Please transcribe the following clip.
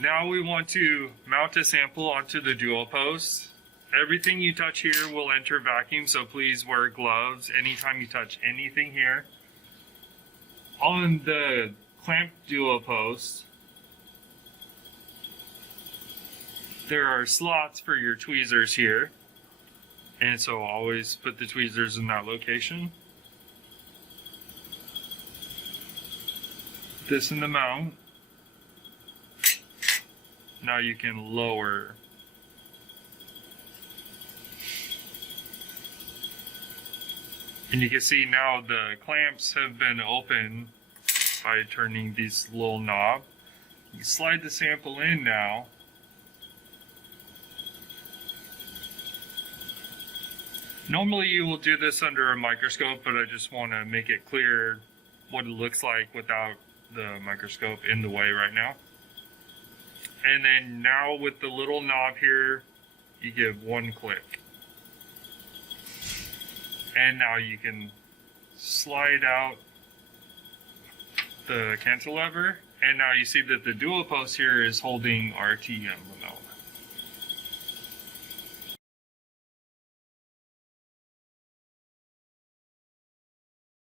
Now we want to mount a sample onto the DuoPost. Everything you touch here will enter vacuum, so please wear gloves anytime you touch anything here. On the clamp DuoPost, there are slots for your tweezers here, and so always put the tweezers in that location. This in the mount. Now you can lower. And you can see now the clamps have been opened by turning these little knob. You can slide the sample in now. Normally you will do this under a microscope, but I just want to make it clear what it looks like without the microscope in the way right now. And then now with the little knob here, you give one click. And now you can slide out the cantilever. And now you see that the DuoPost here is holding our TM remote.